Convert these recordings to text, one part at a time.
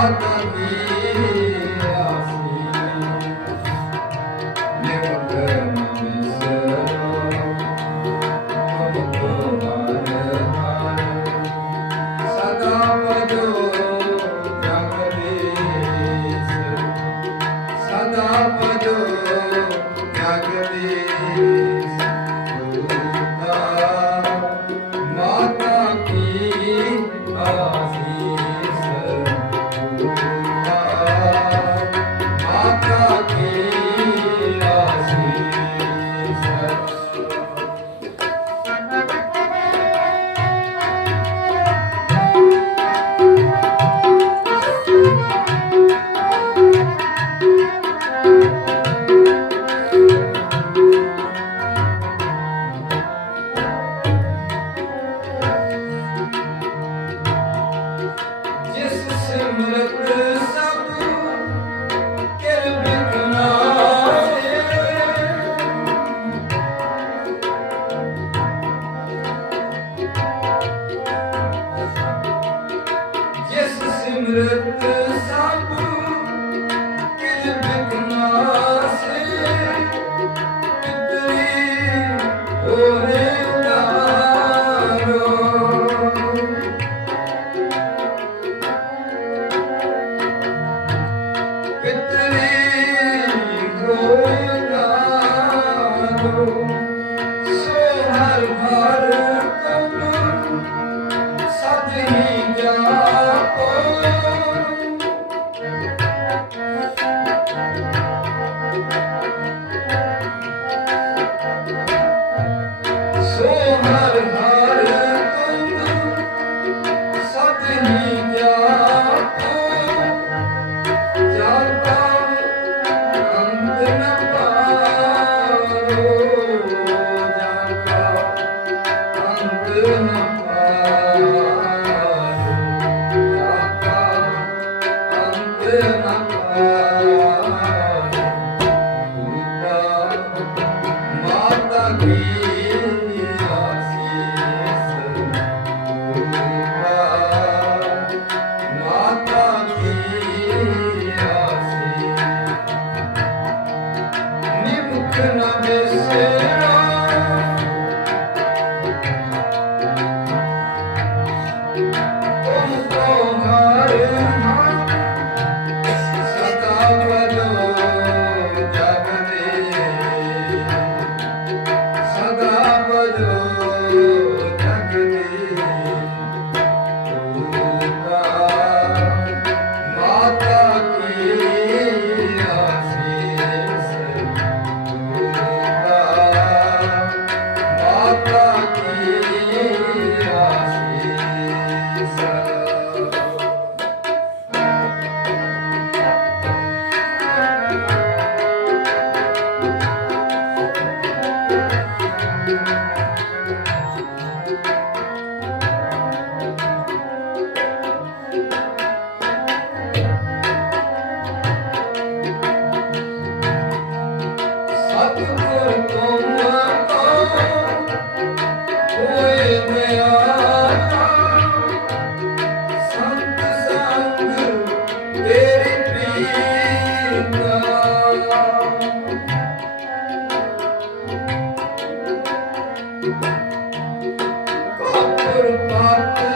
माता की ਕੁਦਰਤ ਸਭ ਕਿਲ ਬਿਕਨਾਸੇ ਇਤਰੀ ਹੋਰੇ ਸੋ ਹਰ ਭਰ ਤੁਮ ਸਤਿ ஒரு பார்த்து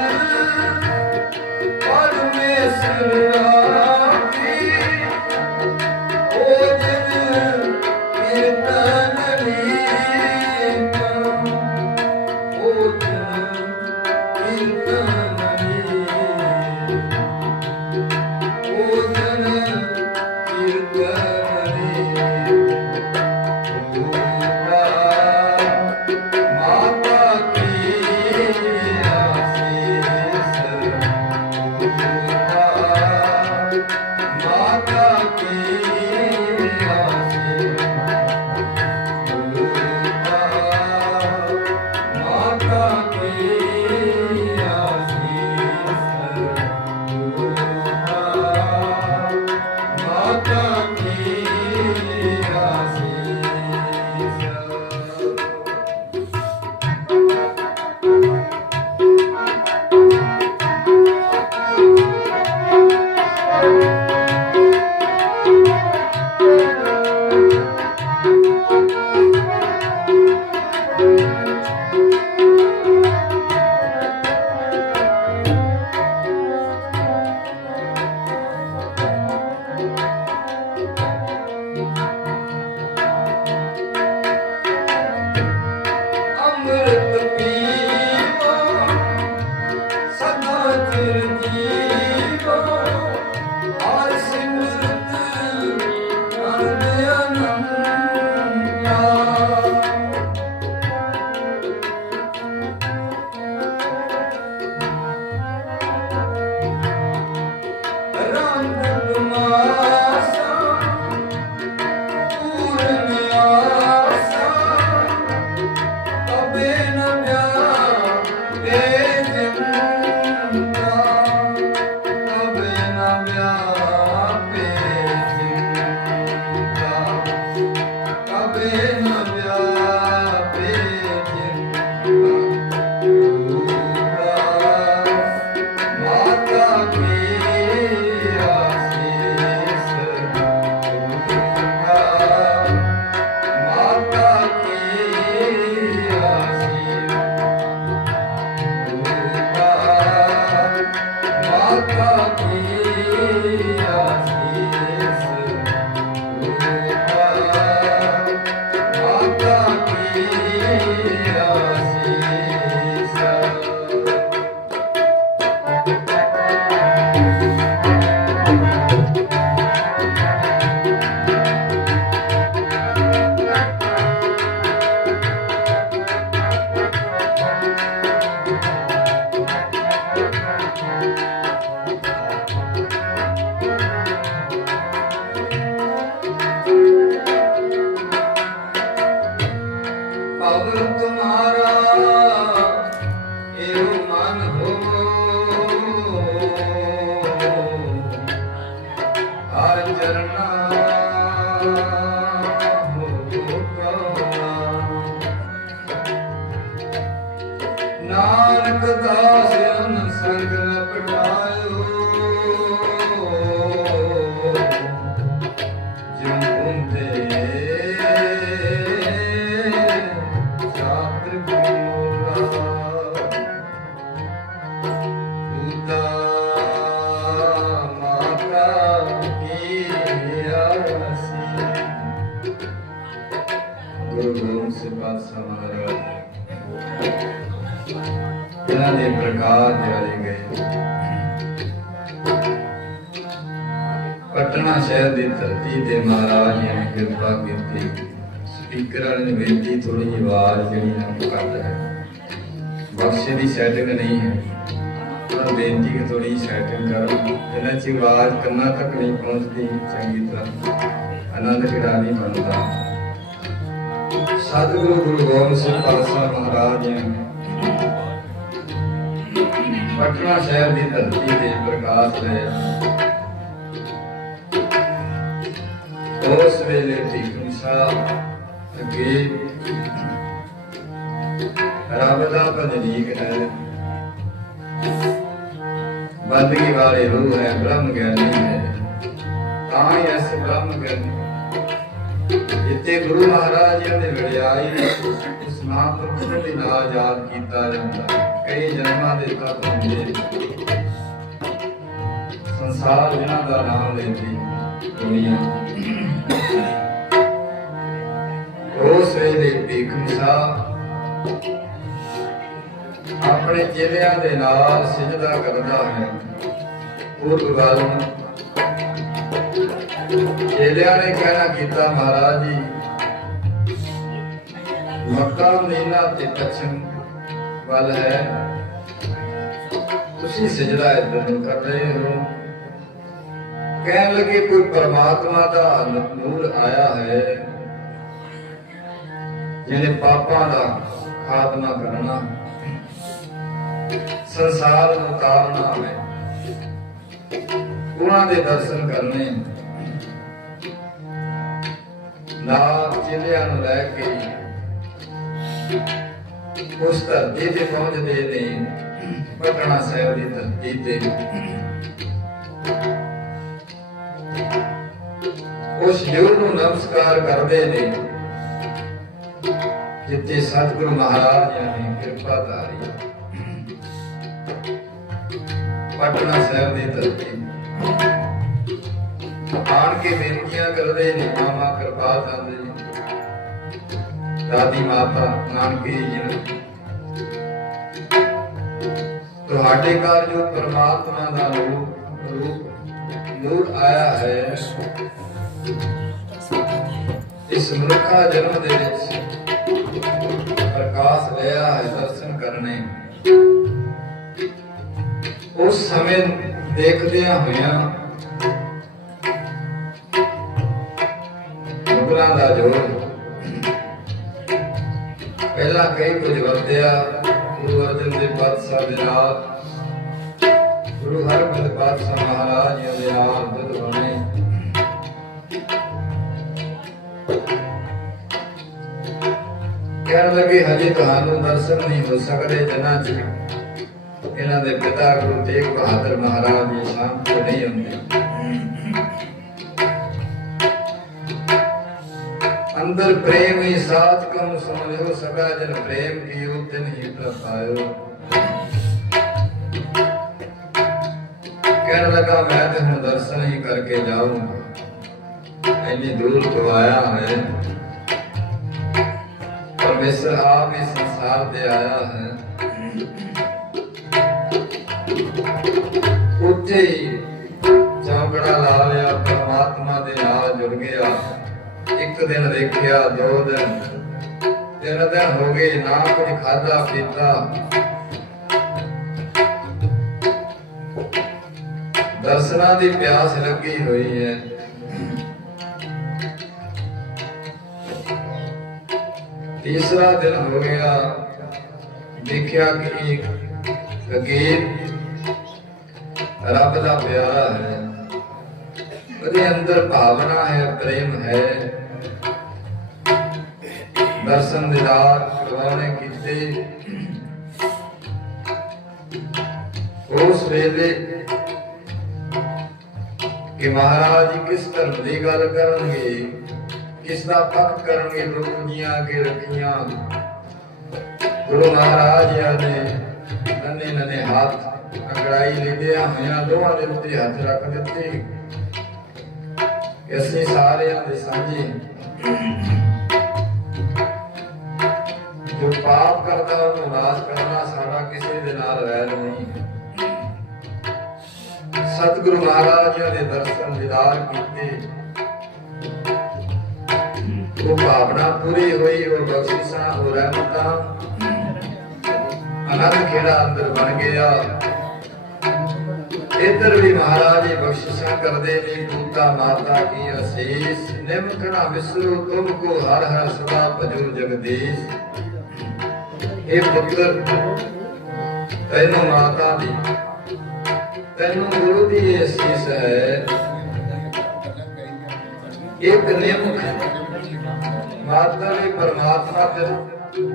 ਨਾਨਕ ਦਾ ਗੁਰੂ ਗੋਬਿੰਦ ਸਿੰਘ ਪਾਤਸ਼ਾਹ ਮਹਾਰਾਜ ਇਹਨਾਂ ਦੇ ਪ੍ਰਕਾਸ਼ ਜਾਰੀ ਗਏ ਪਟਨਾ ਸ਼ਹਿਰ ਦੀ ਧਰਤੀ ਤੇ ਮਹਾਰਾਜ ਜੀ ਨੇ ਕਿਰਪਾ ਕੀਤੀ ਸਪੀਕਰ ਵਾਲੇ ਨੇ ਬੇਨਤੀ ਥੋੜੀ ਜਿਹੀ ਆਵਾਜ਼ ਜਿਹੜੀ ਨਾ ਘੱਟ ਹੈ ਬਖਸ਼ੇ ਦੀ ਸੈਟਿੰਗ ਨਹੀਂ ਹੈ ਉਹਨਾਂ ਬੇਨਤੀ ਕਿ ਥੋੜੀ ਸੈਟਿੰਗ ਕਰੋ ਇਹਨਾਂ ਚ ਆਵਾਜ਼ ਕੰਨਾਂ ਤੱਕ ਨਹੀਂ ਪਹੁੰਚਦੀ ਚੰਗੀ ਤਰ੍ਹਾਂ ਆਨੰਦ ਕਿਹੜਾ ਨਹੀਂ ਬਣਦਾ ਸਤਿਗੁਰੂ ਗੁਰੂ ਗੋਬਿੰਦ ਸਿੰਘ ਪਾਤਸ਼ਾਹ ਮਹਾਰਾਜ ਜੀ ਨੇ ਪਟਨਾ ਸ਼ਹਿਰ ਦੀ ਧਰਤੀ ਤੇ ਪ੍ਰਕਾਸ਼ ਲਿਆ ਉਸ ਵੇਲੇ ਭੀਖਮ ਸਾਹਿਬ ਅੱਗੇ ਰੱਬ ਦਾ ਭਜਨੀਕ ਹੈ। ਬੰਦਗੀ ਵਾਲੇ ਰੂਹ ਹੈ ਬ੍ਰਹਮ ਗਿਆਨੀ ਹੈ। ਤਾਂ ਹੀ ਇਸ ਬ੍ਰਹਮ ਗਿਆਨੀ ਜਿੱਤੇ ਗੁਰੂ ਮਹਾਰਾਜ ਜੀ ਦੇ ਵਡਿਆਈ ਉਸ ਨਾਮ ਤੋਂ ਦੇ ਨਾਲ ਯਾਦ ਕੀਤਾ ਜਾਂਦਾ ਕਈ ਜਨਮਾਂ ਦੇ ਤਪ ਹੁੰਦੇ ਸੰਸਾਰ ਜਿਨ੍ਹਾਂ ਦਾ ਨਾਮ ਲੈਂਦੀ ਦੁਨੀਆ। ਉਸ ਵੇਲੇ ਭੀਖਮ ਸਾਹਿਬ ਆਪਣੇ ਚੇਲਿਆਂ ਦੇ ਨਾਲ ਸਿਜਦਾ ਕਰਦਾ ਹੈ। ਉਹ ਵੱਲ ਨੂੰ ਚੇਲਿਆਂ ਨੇ ਕਹਿਣਾ ਕੀਤਾ ਮਹਾਰਾਜ ਜੀ। ਮੱਕਾ ਮਦੀਨਾ ਤੇ ਪੱਛਮ ਵੱਲ ਹੈ। ਤੁਸੀਂ ਸਿਜਦਾ ਇੱਧਰ ਨੂੰ ਕਰ ਰਹੇ ਹੋ। ਕਹਿਣ ਲੱਗੇ ਕੋਈ ਪਰਮਾਤਮਾ ਦਾ ਨੂਰ ਆਇਆ ਹੈ। ਜਿਹਨੇ ਪਾਪਾਂ ਦਾ ਖਾਤਮਾ ਕਰਨਾ। ਸੰਸਾਰ ਨੂੰ ਤਾਰਨਾ ਹੈ। ਉਹਨਾਂ ਦੇ ਦਰਸ਼ਨ ਕਰਨੇ। ਨਾਲ ਚੇਲਿਆਂ ਨੂੰ ਲੈ ਕੇ ਉਸ ਧਰਤੀ ਤੇ ਪਹੁੰਚਦੇ ਨੇ, ਪਟਨਾ ਸਾਹਿਬ ਦੀ ਧਰਤੀ ਤੇ। ਉਸ ਯੋਗ ਨੂੰ ਨਮਸਕਾਰ ਕਰਦੇ ਨੇ ਜਿੱਤੇ ਸਤਿਗੁਰੂ ਮਹਾਰਾਜ ਜੀ ਨੇ ਕਿਰਪਾ ਧਾਰੀ। ਪਟਨਾ ਸਾਹਿਬ ਦੀ ਧਰਤੀ। ਆਣ ਕੇ ਬੇਨਤੀਆਂ ਕਰਦੇ ਨੇ ਮਾਮਾ ਕਿਰਪਾ ਚੰਦ ਜੀ। ਦਾਦੀ ਮਾਤਾ, ਨਾਨਕੀ ਜੀ ਤੁਹਾਡੇ ਘਰ ਜੋ ਪਰਮਾਤਮਾ ਦਾ ਰੂਪ ਰੂਪ ਨੂਰ ਆਇਆ ਹੈ, ਇਸ ਮਨੁੱਖਾ ਜਨਮ ਦੇ ਵਿੱਚ ਪ੍ਰਕਾਸ਼ ਲਿਆ ਹੈ ਦਰਸ਼ਨ ਕਰਨੇ। ਉਸ ਸਮੇਂ ਦੇਖਦਿਆਂ ਹੋਇਆਂ ਕਈ ਕੁਝ ਵਰਤਿਆ ਗੁਰੂ ਅਰਜਨ ਦੇਵ ਪਾਤਸ਼ਾਹ ਦੇ ਨਾਲ। ਗੁਰੂ ਹਰਗੋਬਿੰਦ ਪਾਤਸ਼ਾਹ ਮਹਾਰਾਜ ਦੇ ਨਾਲ ਜਦ ਬਣੇ। ਕਹਿਣ ਲੱਗੇ, ਹਜੇ ਤੁਹਾਨੂੰ ਦਰਸ਼ਨ ਨਹੀਂ ਹੋ ਸਕਦੇ ਜਨਾਂ ਚ। ਇਹਨਾਂ ਦੇ ਪਿਤਾ ਗੁਰੂ ਤੇਗ ਬਹਾਦਰ ਮਹਾਰਾਜ ਜੀ ਸ਼ਾਮ ਤੋਂ ਨਹੀਂ ਹੁੰਦੇ। ਅੰਦਰ ਪ੍ਰੇਮ ਹੀ ਸਾਥ ਕਮ ਸਮਝੋ ਸਗਾ ਜਨ ਪ੍ਰੇਮ ਕੀਓ, ਤਿਨ ਹੀ ਪ੍ਰਪਾਇਓ ਕਹਿਣ ਲੱਗਾ, ਮੈਂ ਤੇ ਹੁਣ ਦਰਸ਼ਨ ਹੀ ਕਰਕੇ ਜਾਊਂਗਾ। ਇੰਨੀ ਦੂਰ ਤੋਂ ਆਇਆ ਹੈ। ਪਰਮੇਸ਼ਰ ਆਪ ਇਸ ਸੰਸਾਰ ਤੇ ਆਇਆ ਹੈ। ਉੱਥੇ ਹੀ ਚੌਂਕੜਾ ਲਾ ਲਿਆ, ਪਰਮਾਤਮਾ ਦੇ ਨਾਲ ਜੁੜ ਗਿਆ। ਇੱਕ ਦਿਨ ਦੇਖਿਆ, ਦੋ ਦਿਨ। ਤਿੰਨ ਦਿਨ ਹੋ ਗਏ, ਨਾ ਕੁਝ ਖਾਦਾ ਪੀਤਾ। ਦਰਸ਼ਨਾਂ ਦੀ ਪਿਆਸ ਲੱਗੀ ਹੋਈ ਹੈ। ਤੀਸਰਾ ਦਿਨ ਹੋ ਗਿਆ। ਦੇਖਿਆ ਕਿ ਇੱਕ ਰੱਬ ਦਾ ਪਿਆਰਾ ਹੈ। ਉਹਦੇ ਅੰਦਰ ਭਾਵਨਾ ਹੈ, ਪ੍ਰੇਮ ਹੈ। ਦਰਸ਼ਨ ਦਿਦਾਰ ਕਰਵਾਉਣੇ ਕੀਤੇ। ਉਸ ਵੇਲੇ ਕਿ ਮਹਾਰਾਜ ਕਿਸ ਧਰਮ ਦੀ ਗੱਲ ਕਰਨਗੇ? ਕਿਸ ਦਾ ਪੱਖ ਕਰਨਗੇ? ਪ੍ਰਭੂ ਜੀਆਂ ਅੱਗੇ ਰੱਖੀਆਂ। ਗੁਰੂ ਮਹਾਰਾਜ ਜੀ ਨੇ ਨੰਨੇ ਨੰਨੇ ਹੱਥ ਅੰਗੜਾਈ ਲੈਂਦਿਆਂ ਹੋਇਆਂ ਦੋਹਾਂ ਦੇ ਉੱਤੇ ਹੱਥ ਰੱਖ ਦਿੱਤੇ। ਕਿ ਅਸੀਂ ਸਾਰਿਆਂ ਦੇ ਸਾਂਝੇ। ਜੋ ਪਾਪ ਕਰਦਾ, ਉਹਨੂੰ ਨਾਸ਼ ਕਰਨਾ ਸਾਡਾ ਕਿਸੇ ਦੇ ਨਾਲ ਵੈਰ ਨਹੀਂ ਹੈ। ਸਤਿਗੁਰੂ ਮਹਾਰਾਜ ਦੇ ਦਰਸ਼ਨ ਦਿਦਾਰ ਕੀਤੇ। ਉਹ ਭਾਵਨਾ ਪੂਰੀ ਹੋਈ, ਉਹ ਬਖਸ਼ਿਸ਼ਾਂ, ਉਹ ਰਹਿਮਤਾਂ। ਅਨੰਦ ਖੇੜਾ ਅੰਦਰ ਬਣ ਗਿਆ। ਇੱਧਰ ਵੀ ਮਹਾਰਾਜ ਜੀ ਬਖਸ਼ਿਸ਼ਾਂ ਕਰਦੇ ਨੇ ਪੂਤਾ ਮਾਤਾ ਕੀ ਅਸੀਸ ਨਿਮਕਣਾ ਵਿਸਰੂ, ਤੁਮ ਕੋ ਹਰ ਹਰ ਸਦਾ ਭਜੋ ਜਗਦੀਸ਼। ਇਹ ਪੁੱਤਰ, ਤੈਨੂੰ ਮਾਤਾ ਦੀ, ਤੈਨੂੰ ਗੁਰੂ ਦੀ ਇਹ ਅਸੀਸ ਹੈ। ਇੱਕ ਨਿਮਕ ਮਾਤਾ ਵੀ ਪਰਮਾਤਮਾ ਤੇ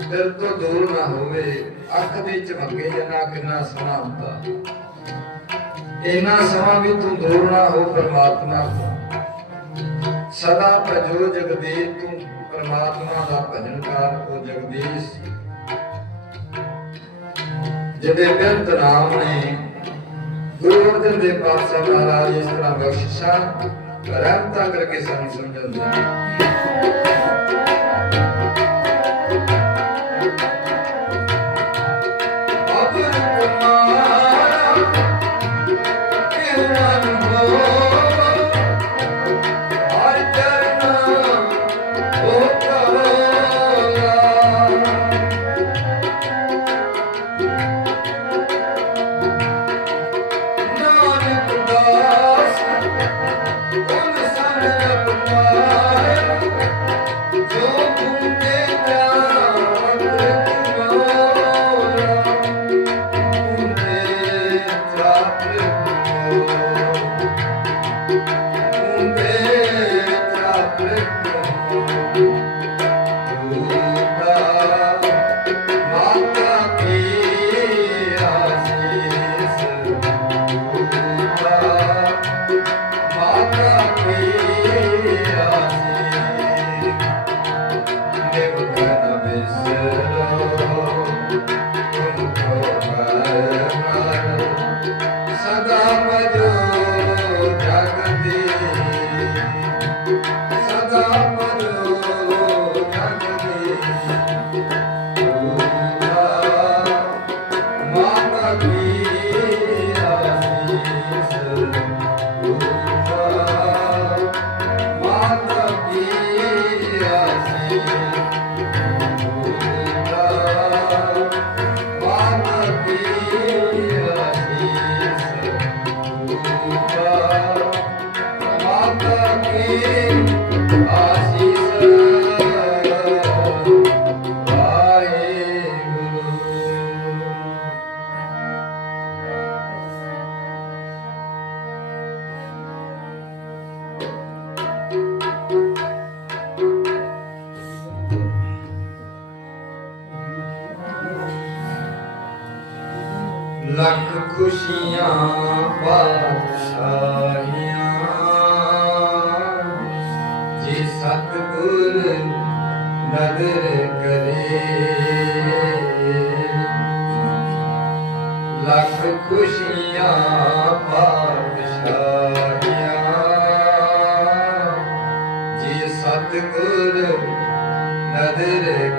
ਤੇਰੇ ਤੋਂ ਦੂਰ ਨਾ ਹੋਵੇ, ਅੱਖ ਦੇ ਝਮੱਕੇ ਜਨਾ ਕਿੰਨਾ ਸੋਹਣਾ ਹੁੰਦਾ। ਇੰਨਾ ਸਮਾਂ ਵੀ ਤੂੰ ਦੂਰ ਨਾ ਹੋ ਪਰਮਾਤਮਾ ਤੋਂ। ਸਦਾ ਭਜੋ ਜਗਦੀਸ਼ ਤੂੰ, ਪਰਮਾਤਮਾ ਦਾ ਭਜਨ ਕਰ ਉਹ ਜਗਦੀਸ਼। ਜਿਹਦੇ ਬਿਰਤ ਨਾਮ ਨੇ ਗੁਰੂ ਅਰਜਨ ਦੇਵ ਪਾਤਸ਼ਾਹ ਮਹਾਰਾਜ ਇਸ ਤਰ੍ਹਾਂ ਬਖਸ਼ਿਸ਼ਾਂ ਰਹਿਮਤਾਂ ਕਰਕੇ ਸਾਨੂੰ ਸਮਝਾਉਂਦੇ ਲੱਖ ਖੁਸ਼ੀਆਂ ਪਾਤਸ਼ਾਹੀਆਂ ਜੇ ਸਤਿਗੁਰ ਨਦਰ ਕਰੇ ਲੱਖ ਖੁਸ਼ੀਆਂ ਪਾਤਸ਼ਾਹੀਆਂ ਜੇ ਸਤਿਗੁਰ ਨਦਰ